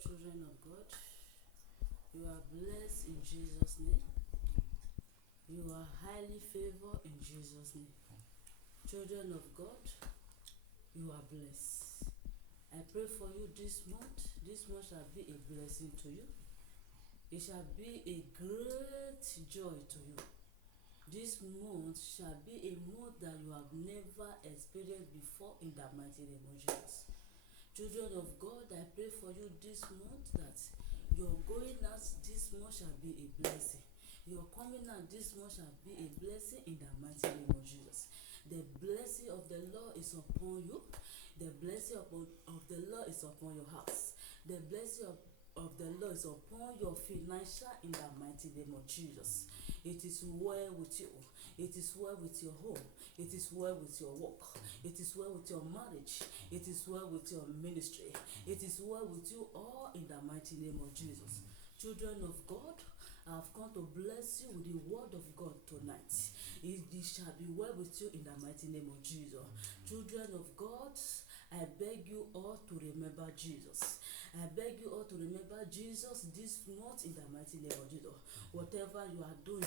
children of God. You are blessed in Jesus' name. You are highly favored in Jesus' name. Children of God, you are blessed. I pray for you this month. This month shall be a blessing to you. It shall be a great joy to you. This month shall be a month that you have never experienced before in the mighty name of Jesus. Children of God, I pray for you this month that your going out this month shall be a blessing. Your coming out this month shall be a blessing in the mighty name of Jesus. The blessing of the Lord is upon you. The blessing of the Lord is upon your house. The blessing of the Lord is upon your financial in the mighty name of Jesus. It is well with you. It is well with your home. It is well with your work. It is well with your marriage. It is well with your ministry. It is well with you all in the mighty name of Jesus. Children of God, I have come to bless you with the word of God tonight. It shall be well with you in the mighty name of Jesus. Children of God, I beg you all to remember Jesus. I beg you all to remember Jesus this month in the mighty name of Jesus. Whatever you are doing,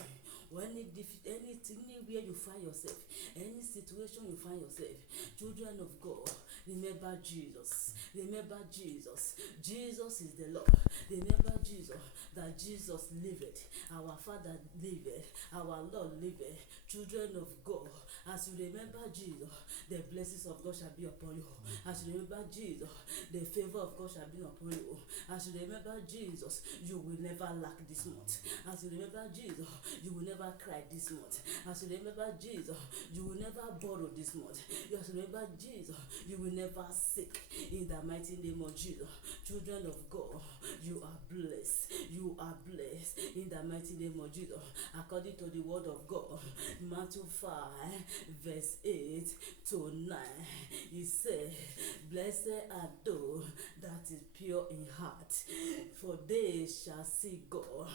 or anywhere you find yourself, any situation you find yourself, children of God, remember Jesus. Remember Jesus. Jesus is the Lord. Remember Jesus, that Jesus liveth. Our Father liveth. Our Lord liveth. Children of God, as you remember Jesus, the blessings of God shall be upon you. As you remember Jesus, the favor of God shall be upon you. As you remember Jesus, you will never lack this month. As you remember Jesus, you will never cry this month. As you remember Jesus, you will never borrow this month. As you remember Jesus, you will never sick. In the mighty name of Jesus, children of God, you are blessed. You are blessed. In the mighty name of Jesus, according to the word of God, Matthew 5, verse 8 to 9, he said, blessed are those that is pure in heart, for they shall see God.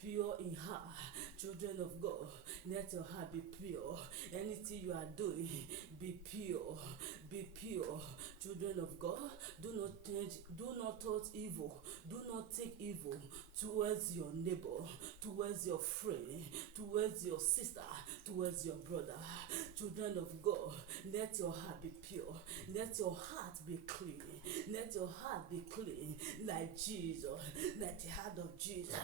Pure in heart, children of God, let your heart be pure. Anything you are doing, be pure. Be pure. Children of God, do not thought evil. Do not think evil towards your neighbor, towards your friend, towards your sister, towards your brother. Children of God, let your heart be pure. Let your heart be clean. Let your heart be clean like Jesus, like the heart of Jesus,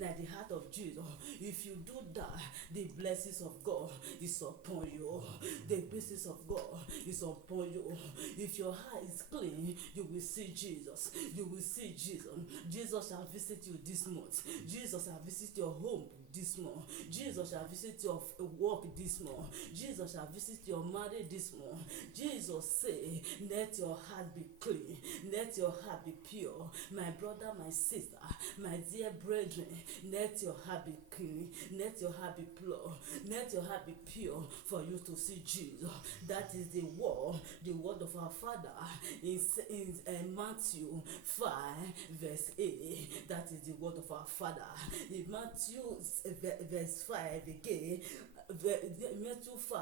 like the heart of Jesus. If you do that, the blessings of God is upon you. The blessings of God is upon you. If your heart is clean, you will see Jesus. You will see Jesus. Jesus shall visit you this month. Jesus shall visit your home this month. Jesus shall visit your work this month. Jesus shall visit your marriage this month. Jesus say, let your heart be clean. Let your heart be pure. My brother, my sister, my dear brethren, let your heart be clean. Let your heart be pure. Let your heart be pure for you to see Jesus. That is the word of our Father in Matthew 5, verse 8. That is the word of our Father. In Matthew verse 5 again, Matthew 5,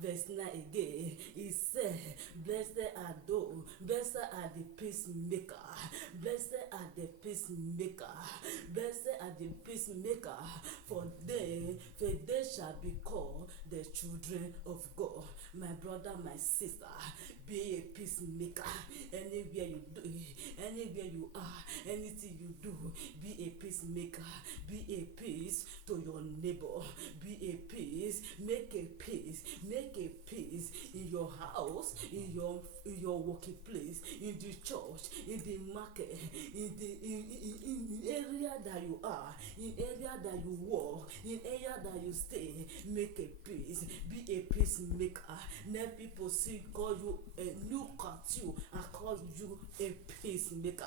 verse 9 again, he said, blessed are those, blessed are the peacemaker, blessed are the peacemaker, blessed are the peacemaker, for they shall be called the children of God. My brother, my sister, be a peacemaker. Anywhere you do, anywhere you are, anything you do, be a peacemaker. Be a peace to your neighbor. Be a peace. Make a peace. Make a peace in your house, in your working place, in the church, in the market, in area that you are, in area that you work, in area that you stay. Make a peace. Be a peacemaker. Let people see, call you, look at you and call you a peacemaker.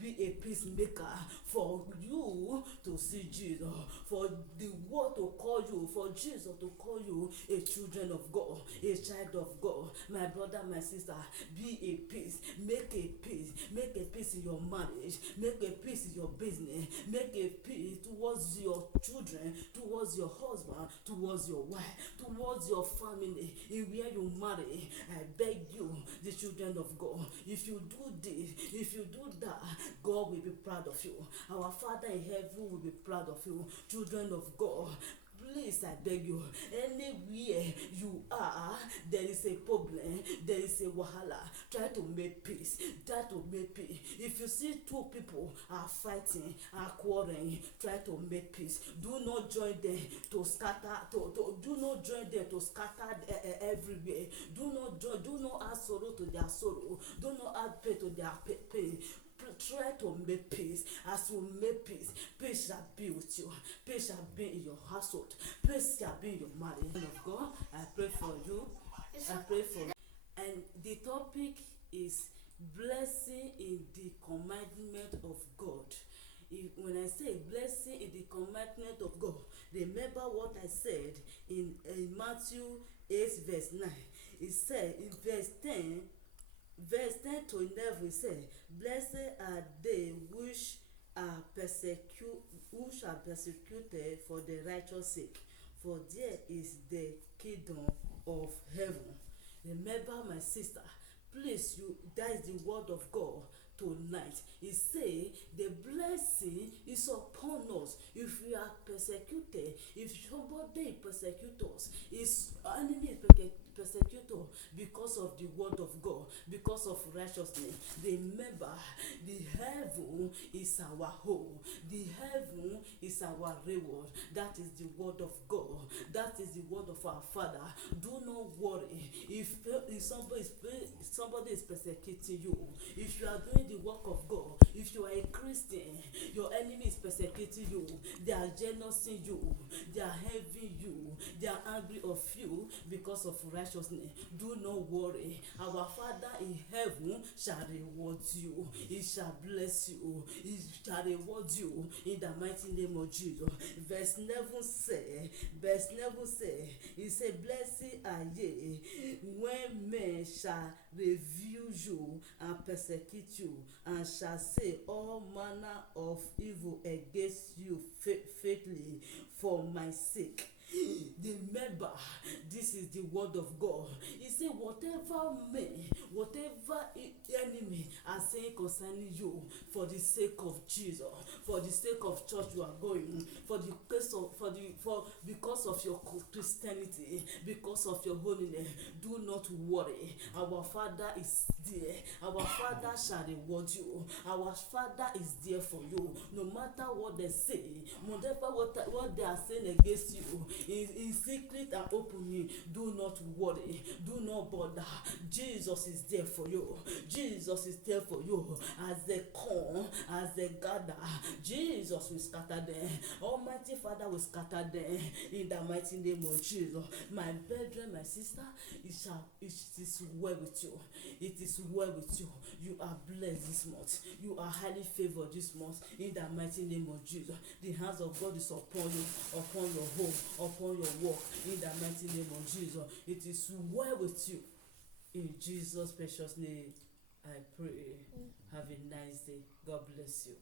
Be a peacemaker for you to see Jesus, for the world to call you, for Jesus to call you a children of God, a child of God. My brother, my sister, be a peace. Make a peace. Make a peace in your marriage. Make a peace in your business. Make a peace towards your children, towards your husband, towards your wife, towards your family, in where you marry. I beg you, the children of God, if you do this, if you do that, God will be proud of you. Our Father in heaven will be proud of you. Children of God, please, I beg you, anywhere you are, there is a problem, there is a wahala. Try to make peace. Try to make peace. If you see two people are fighting, are quarreling, try to make peace. Do not join them to scatter. Do not join them to scatter everywhere. Do not add sorrow to their sorrow. Do not add pain to their pain. Try to make peace. As you make peace, peace shall be with you. Peace shall be in your household. Peace shall be in your marriage. Of God, I pray for you. I pray for you. And the topic is blessing in the commandment of God. When I say blessing in the commandment of God, remember what I said in Matthew 8 verse 9. It said in verse 10 to 11, it said, blessed are they which are persecuted for the righteous sake, for there is the kingdom of heaven. Remember, my sister, please, that is the word of God tonight. He say the blessing is upon us. If we are persecuted, if somebody persecute us, his enemy persecute us because of the word of God, because of righteousness. Remember, the heaven is our home. The heaven is our reward. That is the word of God. That is the word of our Father. Do not worry. If somebody is persecuting you, if you are doing the work of God, if you are a Christian, your enemy is persecuting you, they are jealousing you, they are having you, they are angry of you because of righteousness. Do not worry. Our Father in heaven shall reward you. He shall bless you. He shall reward you in the mighty name of Jesus. Verse 11 say, he said, blessed are ye when men shall revile you and persecute you, and shall say all manner of evil against you faithfully for my sake. Remember, this is the word of God. He said, whatever enemy are saying concerning you, for the sake of Jesus, for the sake of church you are going, because of your Christianity, because of your holiness, do not worry. Our Father is there. Our Father shall reward you. Our Father is there for you. No matter what they say, no matter what they are saying against you, in secret and openly, do not worry. Do not bother. Jesus is there for you. Jesus is there for you. As they come, as they gather, Jesus will scatter them. Almighty Father will scatter them in the mighty name of Jesus. My brethren, my sister, it is well with you. It is well with you. You are blessed this month. You are highly favored this month in the mighty name of Jesus. The hands of God is upon you, upon your home, upon your work in the mighty name of Jesus. It is well with you. In Jesus' precious name, I pray. Have a nice day. God bless you.